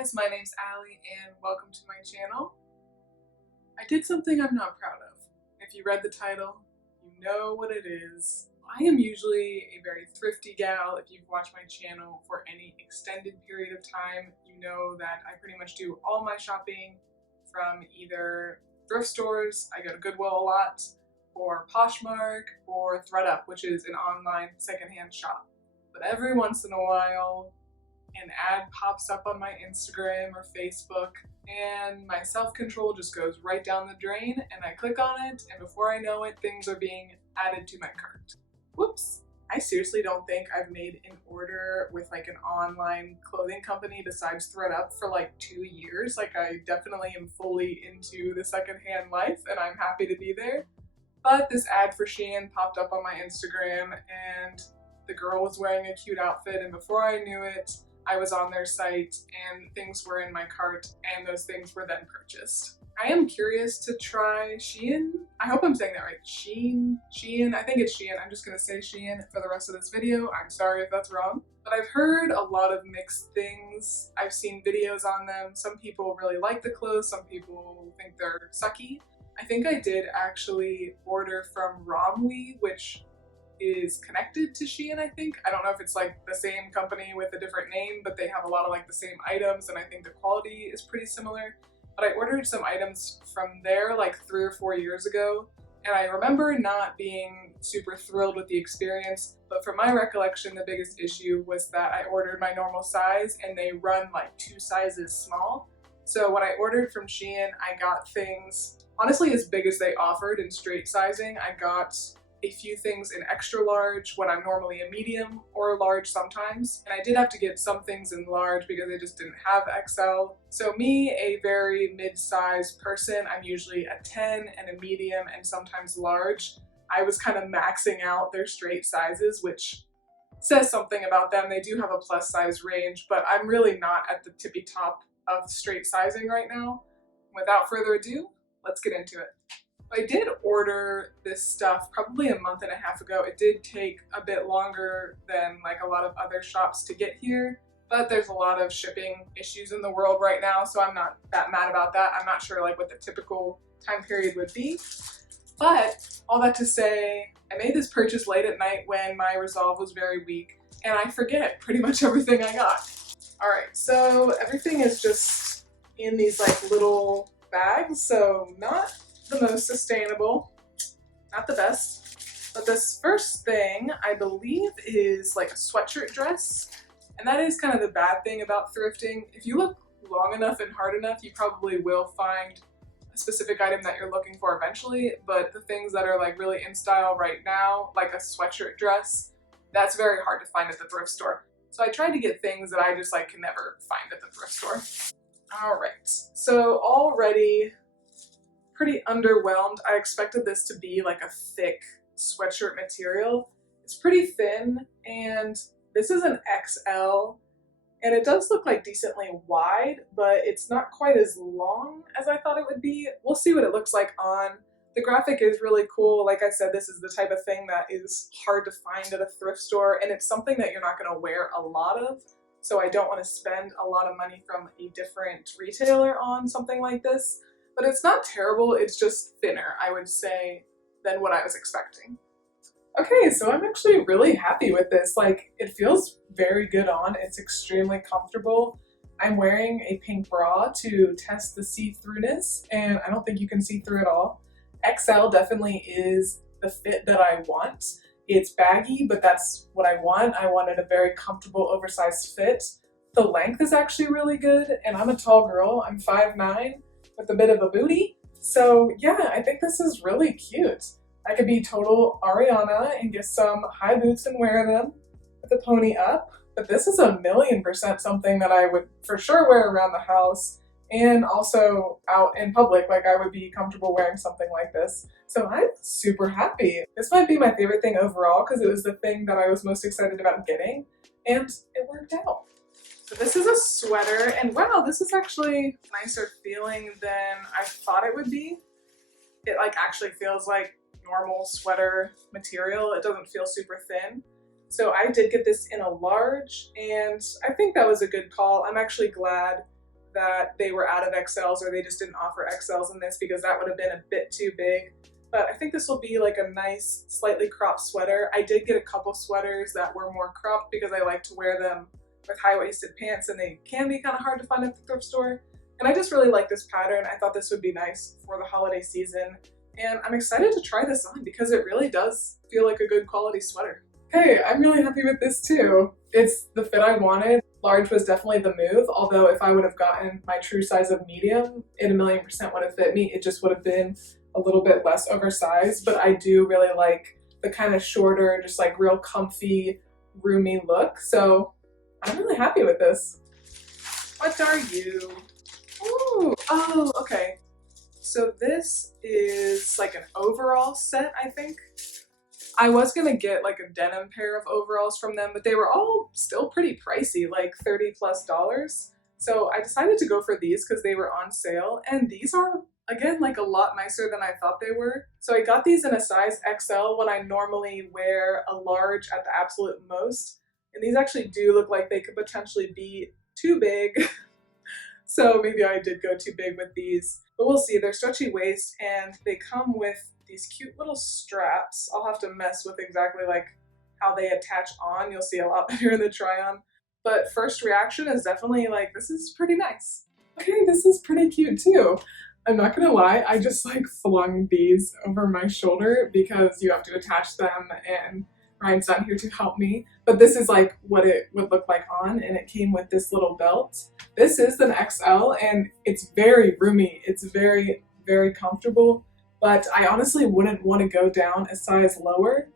guys, my name's Allie and welcome to my channel. I did something I'm not proud of. If you read the title, you know what it is. I am usually a very thrifty gal. If you've watched my channel for any extended period of time, you know that I pretty much do all my shopping from either thrift stores, I go to Goodwill a lot, or Poshmark, or ThredUp, which is an online secondhand shop. But every once in a while, an ad pops up on my Instagram or Facebook and my self-control just goes right down the drain and I click on it and before I know it, things are being added to my cart. Whoops! I seriously don't think I've made an order with like an online clothing company besides ThredUp for like 2 years. Like I definitely am fully into the secondhand life and I'm happy to be there. But this ad for SHEIN popped up on my Instagram and the girl was wearing a cute outfit and before I knew it, I was on their site and things were in my cart and those things were then purchased. I am curious to try SHEIN. I hope I'm saying that right. SHEIN, I think it's SHEIN. I'm just gonna say SHEIN for the rest of this video. I'm sorry if that's wrong. But I've heard a lot of mixed things. I've seen videos on them. Some people really like the clothes, some people think they're sucky. I think I did actually order from wOoPs, which is connected to SHEIN, I think. I don't know if it's like the same company with a different name, but they have a lot of like the same items and I think the quality is pretty similar. But I ordered some items from there like 3 or 4 years ago and I remember not being super thrilled with the experience, but from my recollection the biggest issue was that I ordered my normal size and they run like 2 sizes small. So when I ordered from SHEIN, I got things honestly as big as they offered in straight sizing. I got a few things in extra large when I'm normally a medium or a large sometimes. And I did have to get some things in large because they just didn't have XL. So me, a very mid-sized person, I'm usually a 10 and a medium and sometimes large. I was kind of maxing out their straight sizes, which says something about them. They do have a plus size range, but I'm really not at the tippy top of straight sizing right now. Without further ado, let's get into it. I did order this stuff probably a month and a half ago. It did take a bit longer than like a lot of other shops to get here, but there's a lot of shipping issues in the world right now, so I'm not that mad about that. I'm not sure like what the typical time period would be. But all that to say, I made this purchase late at night when my resolve was very weak, and I forget pretty much everything I got. Alright, so everything is just in these like little bags, so not the most sustainable, not the best. But this first thing I believe is like a sweatshirt dress, and that is kind of the bad thing about thrifting. If you look long enough and hard enough, you probably will find a specific item that you're looking for eventually, but the things that are like really in style right now, like a sweatshirt dress, that's very hard to find at the thrift store. So I tried to get things that I just like can never find at the thrift store. Alright, so already pretty underwhelmed. I expected this to be like a thick sweatshirt material. It's pretty thin and this is an XL and it does look like decently wide, but it's not quite as long as I thought it would be. We'll see what it looks like on. The graphic is really cool. Like I said, this is the type of thing that is hard to find at a thrift store and it's something that you're not going to wear a lot of. So I don't want to spend a lot of money from a different retailer on something like this. But it's not terrible, it's just thinner, I would say, than what I was expecting. Okay, so I'm actually really happy with this. Like, it feels very good on, it's extremely comfortable. I'm wearing a pink bra to test the see-throughness, and I don't think you can see through at all. XL definitely is the fit that I want. It's baggy, but that's what I want. I wanted a very comfortable, oversized fit. The length is actually really good, and I'm a tall girl, I'm 5'9", with a bit of a booty. So yeah, I think this is really cute. I could be total Ariana and get some high boots and wear them with the pony up, but this is 1,000,000% something that I would for sure wear around the house and also out in public. Like I would be comfortable wearing something like this. So I'm super happy. This might be my favorite thing overall because it was the thing that I was most excited about getting and it worked out. So this is a sweater, and wow, this is actually nicer feeling than I thought it would be. It like actually feels like normal sweater material. It doesn't feel super thin. So I did get this in a large, and I think that was a good call. I'm actually glad that they were out of XLs or they just didn't offer XLs in this, because that would have been a bit too big. But I think this will be like a nice, slightly cropped sweater. I did get a couple sweaters that were more cropped because I like to wear them with high-waisted pants, and they can be kind of hard to find at the thrift store. And I just really like this pattern. I thought this would be nice for the holiday season. And I'm excited to try this on because it really does feel like a good quality sweater. Hey, I'm really happy with this too. It's the fit I wanted. Large was definitely the move, although if I would have gotten my true size of medium, it 1,000,000% would have fit me. It just would have been a little bit less oversized, but I do really like the kind of shorter, just like real comfy, roomy look. So I'm really happy with this. What are you? Ooh, oh, okay. So this is like an overall set, I think. I was gonna get like a denim pair of overalls from them, but they were all still pretty pricey, like $30+. So I decided to go for these because they were on sale, and these are, again, like a lot nicer than I thought they were. So I got these in a size XL when I normally wear a large at the absolute most, and these actually do look like they could potentially be too big. So maybe I did go too big with these, but we'll see. They're stretchy waist and they come with these cute little straps. I'll have to mess with exactly like how they attach on. You'll see a lot better in the try on. But first reaction is definitely like, this is pretty nice. Okay, this is pretty cute too. I'm not gonna lie, I just like flung these over my shoulder because you have to attach them, and Ryan's not here to help me. But this is like what it would look like on, and it came with this little belt. This is an XL and it's very roomy. It's very, very comfortable, but I honestly wouldn't want to go down a size lower.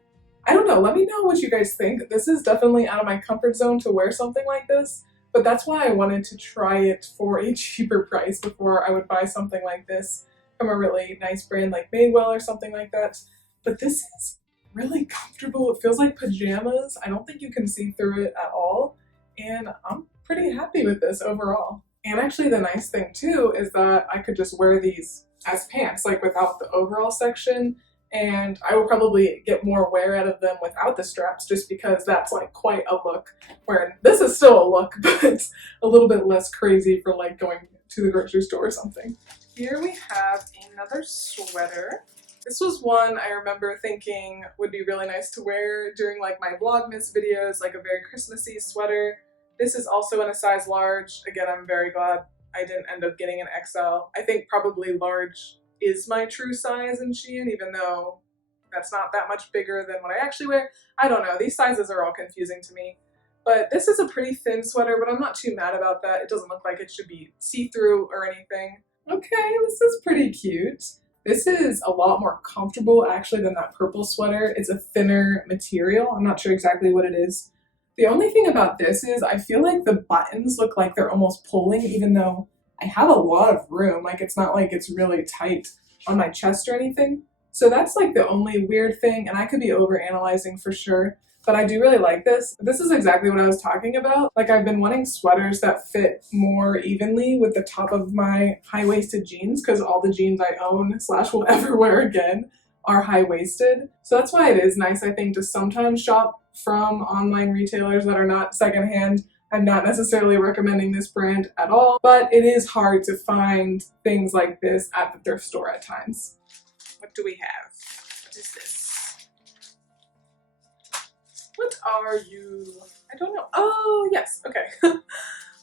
I don't know, let me know what you guys think. This is definitely out of my comfort zone to wear something like this, but that's why I wanted to try it for a cheaper price before I would buy something like this from a really nice brand like Madewell or something like that. But this is really comfortable. It feels like pajamas. I don't think you can see through it at all, and I'm pretty happy with this overall. And actually the nice thing too is that I could just wear these as pants, like without the overall section, and I will probably get more wear out of them without the straps, just because that's like quite a look, where this is still a look, but a little bit less crazy for like going to the grocery store or something. Here we have another sweater. This was one I remember thinking would be really nice to wear during like my Vlogmas videos, like a very Christmassy sweater. This is also in a size large. Again, I'm very glad I didn't end up getting an XL. I think probably large is my true size in SHEIN, even though that's not that much bigger than what I actually wear. I don't know, these sizes are all confusing to me. But this is a pretty thin sweater, but I'm not too mad about that. It doesn't look like it should be see-through or anything. Okay, this is pretty cute. This is a lot more comfortable actually than that purple sweater. It's a thinner material. I'm not sure exactly what it is. The only thing about this is I feel like the buttons look like they're almost pulling, even though I have a lot of room. Like it's not like it's really tight on my chest or anything. So that's like the only weird thing, and I could be overanalyzing for sure, but I do really like this. This is exactly what I was talking about. Like I've been wanting sweaters that fit more evenly with the top of my high-waisted jeans, because all the jeans I own / will ever wear again are high-waisted. So that's why it is nice, I think, to sometimes shop from online retailers that are not secondhand. I'm not necessarily recommending this brand at all, but it is hard to find things like this at the thrift store at times. What do we have? What is this? What are you? I don't know. Oh, yes. Okay.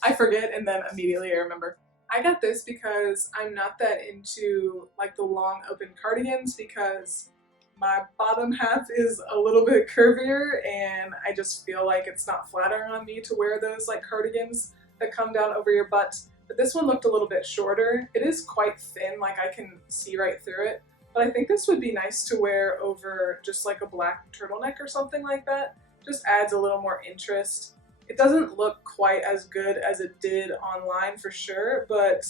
I forget and then immediately I remember. I got this because I'm not that into like the long open cardigans, because my bottom half is a little bit curvier and I just feel like it's not flattering on me to wear those like cardigans that come down over your butt. But this one looked a little bit shorter. It is quite thin, like I can see right through it. But I think this would be nice to wear over just like a black turtleneck or something like that. Just adds a little more interest. It doesn't look quite as good as it did online for sure, but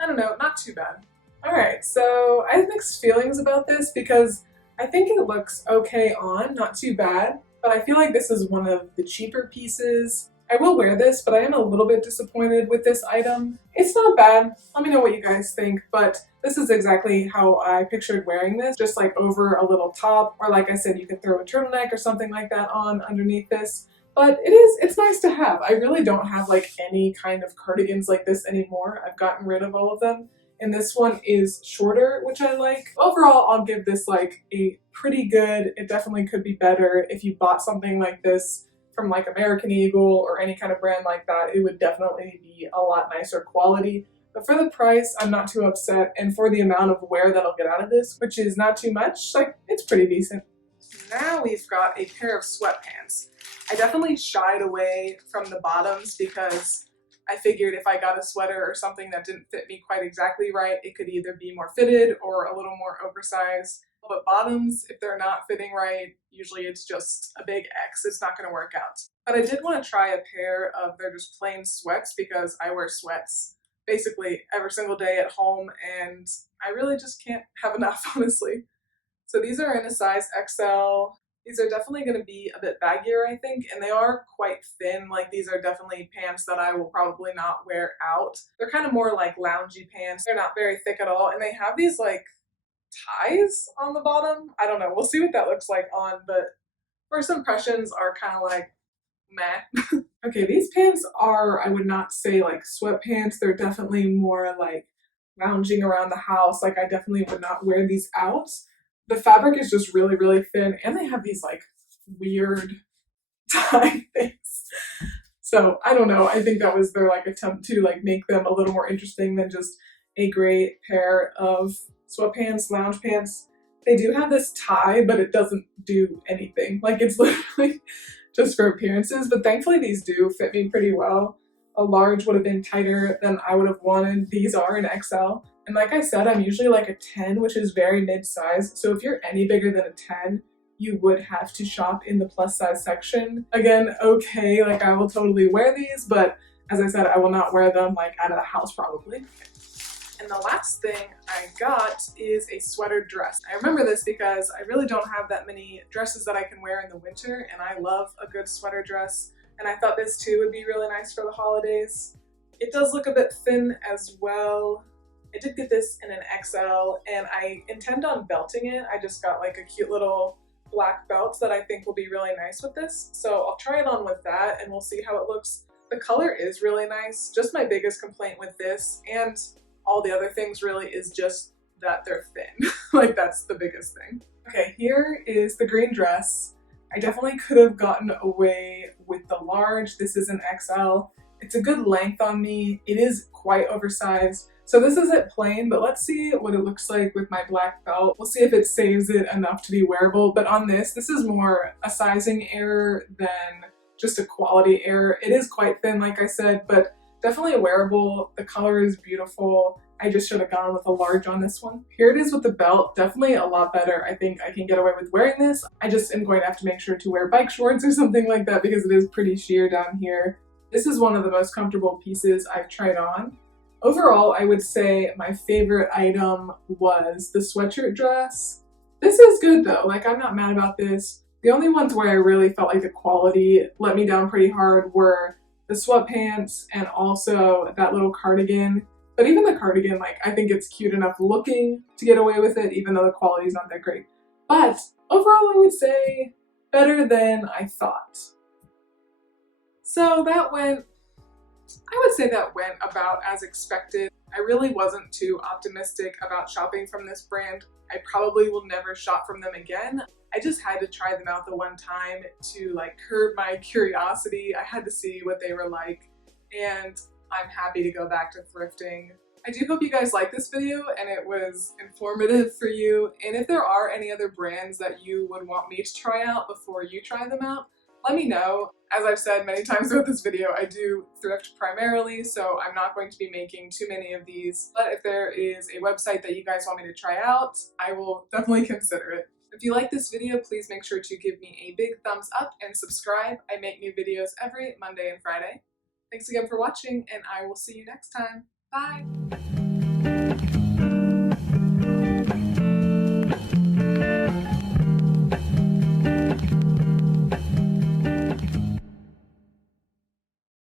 I don't know, not too bad. Alright, so I have mixed feelings about this because I think it looks okay on, not too bad, but I feel like this is one of the cheaper pieces. I will wear this, but I am a little bit disappointed with this item. It's not bad. Let me know what you guys think, but this is exactly how I pictured wearing this, just like over a little top, or like I said, you could throw a turtleneck or something like that on underneath this. But it's nice to have. I really don't have like any kind of cardigans like this anymore. I've gotten rid of all of them. And this one is shorter, which I like. Overall, I'll give this like a pretty good. It definitely could be better. If you bought something like this from like American Eagle or any kind of brand like that, it would definitely be a lot nicer quality. But for the price, I'm not too upset. And for the amount of wear that I'll get out of this, which is not too much, like it's pretty decent. Now we've got a pair of sweatpants. I definitely shied away from the bottoms because I figured if I got a sweater or something that didn't fit me quite exactly right, it could either be more fitted or a little more oversized. But bottoms, if they're not fitting right, usually it's just a big X. It's not going to work out. But I did want to try a pair of their just plain sweats because I wear sweats basically every single day at home and I really just can't have enough, honestly. So these are in a size XL. These are definitely going to be a bit baggier, I think, and they are quite thin. Like these are definitely pants that I will probably not wear out. They're kind of more like loungy pants. They're not very thick at all, and they have these like ties on the bottom. I don't know. We'll see what that looks like on, but first impressions are kind of like meh. Okay, these pants are, I would not say like sweatpants. They're definitely more like lounging around the house. Like I definitely would not wear these out. The fabric is just really, really thin, and they have these like weird tie things. So I don't know. I think that was their like attempt to like make them a little more interesting than just a great pair of sweatpants, lounge pants. They do have this tie, but it doesn't do anything. Like it's literally just for appearances. But thankfully these do fit me pretty well. A large would have been tighter than I would have wanted. These are an XL. And like I said, I'm usually like a 10, which is very mid-size. So if you're any bigger than a 10, you would have to shop in the plus size section. Again, okay, like I will totally wear these, but as I said, I will not wear them like out of the house probably. And the last thing I got is a sweater dress. I remember this because I really don't have that many dresses that I can wear in the winter, and I love a good sweater dress. And I thought this too would be really nice for the holidays. It does look a bit thin as well. I did get this in an XL and I intend on belting it. I just got like a cute little black belt that I think will be really nice with this. So I'll try it on with that and we'll see how it looks. The color is really nice. Just my biggest complaint with this and all the other things really is just that they're thin. Like that's the biggest thing. Okay, here is the green dress. I definitely could have gotten away with the large. This is an XL. It's a good length on me. It is quite oversized. So this isn't plain, but let's see what it looks like with my black belt. We'll see if it saves it enough to be wearable. But on this is more a sizing error than just a quality error. It is quite thin, like I said, but definitely wearable. The color is beautiful. I just should have gone with a large on this one. Here it is with the belt. Definitely a lot better. I think I can get away with wearing this. I just am going to have to make sure to wear bike shorts or something like that because it is pretty sheer down here. This is one of the most comfortable pieces I've tried on. Overall, I would say my favorite item was the sweatshirt dress. This is good though, like I'm not mad about this. The only ones where I really felt like the quality let me down pretty hard were the sweatpants and also that little cardigan. But even the cardigan, like I think it's cute enough looking to get away with it, even though the quality's not that great. But overall, I would say better than I thought. So I would say that went about as expected. I really wasn't too optimistic about shopping from this brand. I probably will never shop from them again. I just had to try them out the one time to like curb my curiosity. I had to see what they were like and I'm happy to go back to thrifting. I do hope you guys liked this video and it was informative for you. And if there are any other brands that you would want me to try out before you try them out, let me know. As I've said many times throughout this video, I do thrift primarily, so I'm not going to be making too many of these. But if there is a website that you guys want me to try out, I will definitely consider it. If you like this video, please make sure to give me a big thumbs up and subscribe. I make new videos every Monday and Friday. Thanks again for watching, and I will see you next time. Bye!